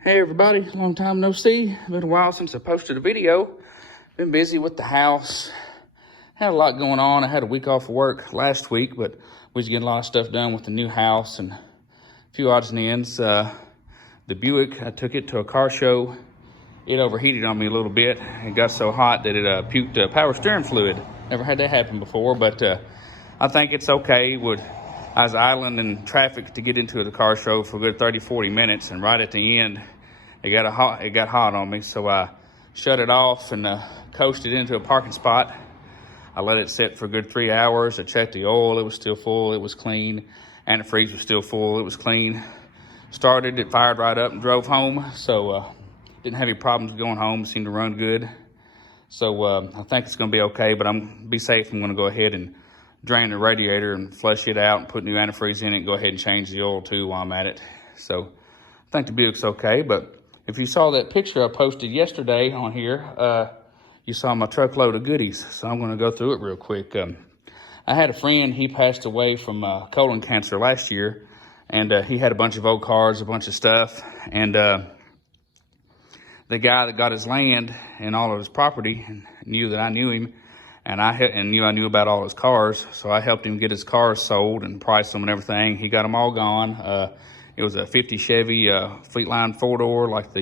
Hey everybody, long time no see. Been a while since I posted a video. Been busy with the house. Had a lot going on. I had a week off of work last week, but we was getting a lot of stuff done with the new house and a few odds and ends. The Buick, I took it to a car show. It overheated on me a little bit. It got so hot that it puked power steering fluid. Never had that happen before, but I think it's okay. I was idling in traffic to get into the car show for a good 30, 40 minutes, and right at the end, it got hot on me, so I shut it off and coasted into a parking spot. I let it sit for a good 3 hours. I checked the oil, it was still full, it was clean. Antifreeze was still full, it was clean. Started, it fired right up and drove home, so didn't have any problems going home, seemed to run good. So I think it's gonna be okay, but be safe. I'm gonna go ahead and drain the radiator and flush it out and put new antifreeze in it and go ahead and change the oil too while I'm at it. So I think the Buick's okay, but if you saw that picture I posted yesterday on here, you saw my truckload of goodies. So I'm gonna go through it real quick. I had a friend, he passed away from colon cancer last year, and he had a bunch of old cars, a bunch of stuff, and the guy that got his land and all of his property knew that I knew him, and knew I knew about all his cars, so I helped him get his cars sold and priced them and everything. He got them all gone. It was a 50 Chevy Fleetline 4-door, like the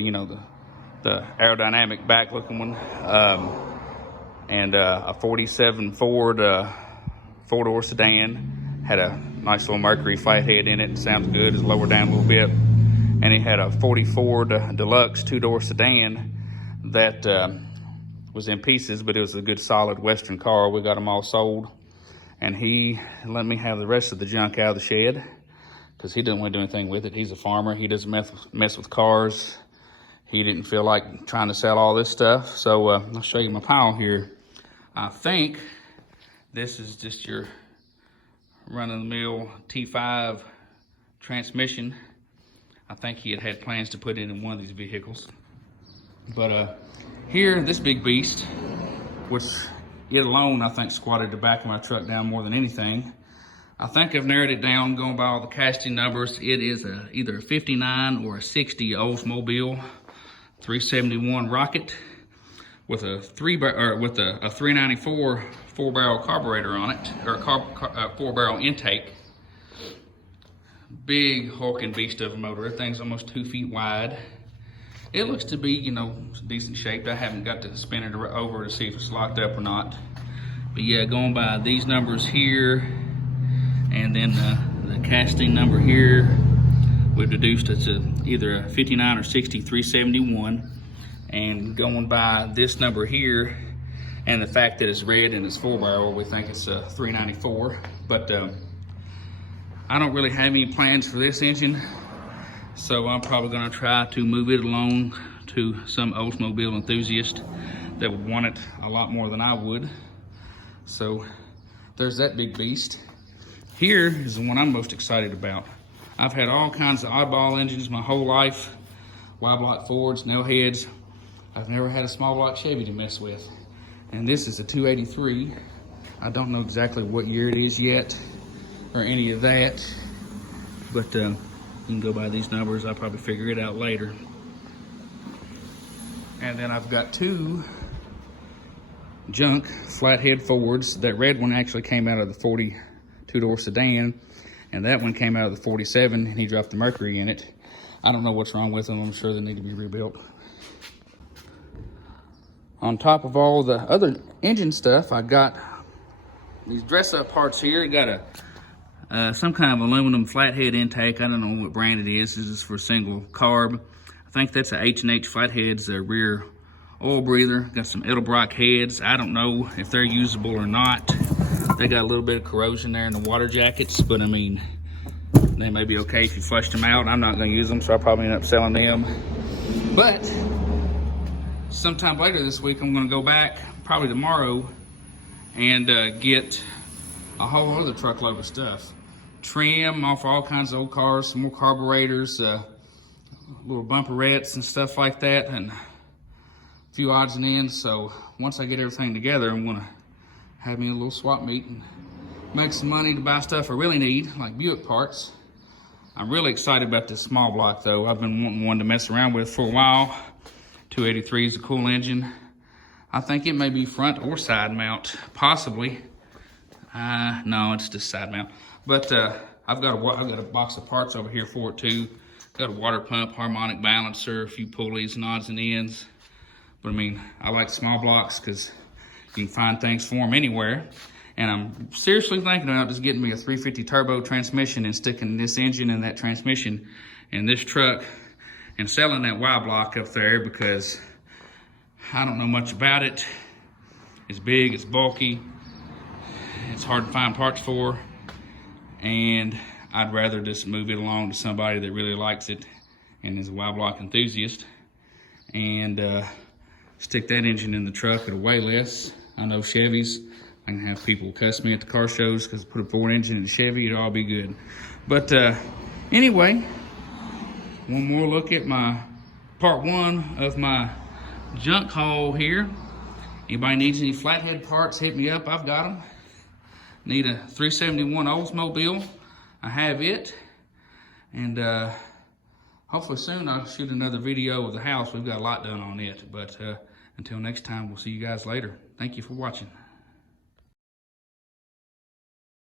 aerodynamic back looking one, and a 47 Ford 4-door sedan. Had a nice little Mercury flathead in it. Sounds good. It's lowered down a little bit. And he had a 40 Ford Deluxe 2-door sedan that was in pieces, but it was a good solid Western car. We got them all sold, and he let me have the rest of the junk out of the shed because he didn't want to do anything with it. He's a farmer. He doesn't mess with cars. He didn't feel like trying to sell all this stuff. So I'll show you my pile here. I think this is just your run-of-the-mill T5 transmission. I think he had plans to put it in one of these vehicles. But here, this big beast, which it alone, I think, squatted the back of my truck down more than anything. I think I've narrowed it down going by all the casting numbers. It is either a 59 or a 60 Oldsmobile 371 Rocket with a 394 4-barrel carburetor on it, or 4-barrel intake. Big hulking beast of a motor. Everything's almost 2 feet wide. It looks to be, decent shaped. I haven't got to spin it over to see if it's locked up or not. But yeah, going by these numbers here, and then the casting number here, we've deduced it's either a 59 or 60 371. And going by this number here, and the fact that it's red and it's 4-barrel, we think it's a 394. But I don't really have any plans for this engine, so I'm probably gonna try to move it along to some Oldsmobile enthusiast that would want it a lot more than I would. So there's that big beast. Here is the one I'm most excited about. I've had all kinds of oddball engines my whole life. Y-block Fords, nail heads. I've never had a small block Chevy to mess with. And this is a 283. I don't know exactly what year it is yet, or any of that, but you can go by these numbers. I'll probably figure it out later. And then I've got two junk flathead Fords. That red one actually came out of the 40 2-door sedan, and that one came out of the 47, and he dropped the Mercury in it. I don't know what's wrong with them. I'm sure they need to be rebuilt. On top of all the other engine stuff, I got these dress-up parts here. I got some kind of aluminum flathead intake. I don't know what brand it is. This is for single carb. I think that's a H&H Flathead's rear oil breather. Got some Edelbrock heads. I don't know if they're usable or not. They got a little bit of corrosion there in the water jackets, but I mean, they may be okay if you flushed them out. I'm not gonna use them, so I'll probably end up selling them. But sometime later this week, I'm gonna go back, probably tomorrow, and get a whole other truckload of stuff. Trim off all kinds of old cars, some more carburetors, little bumperettes and stuff like that, and a few odds and ends. So once I get everything together, I'm gonna have me a little swap meet and make some money to buy stuff I really need, like Buick parts. I'm really excited about this small block though. I've been wanting one to mess around with for a while. 283 is a cool engine. I think it may be front or side mount, possibly. No, it's just side mount. But I've got a box of parts over here for it too. Got a water pump, harmonic balancer, a few pulleys and odds and ends. But I mean, I like small blocks because you can find things for them anywhere. And I'm seriously thinking about just getting me a 350 turbo transmission and sticking this engine and that transmission in this truck and selling that Y block up there because I don't know much about it. It's big, it's bulky, it's hard to find parts for, and I'd rather just move it along to somebody that really likes it and is a Y block enthusiast and stick that engine in the truck. It'll weigh less. I know Chevys, I can have people cuss me at the car shows because I put a Ford engine in a Chevy, it'll all be good. But anyway, one more look at my part one of my junk haul here. Anybody needs any flathead parts, hit me up, I've got them. Need a 371 Oldsmobile, I have it. And hopefully soon I'll shoot another video of the house. We've got a lot done on it. But until next time, we'll see you guys later. Thank you for watching.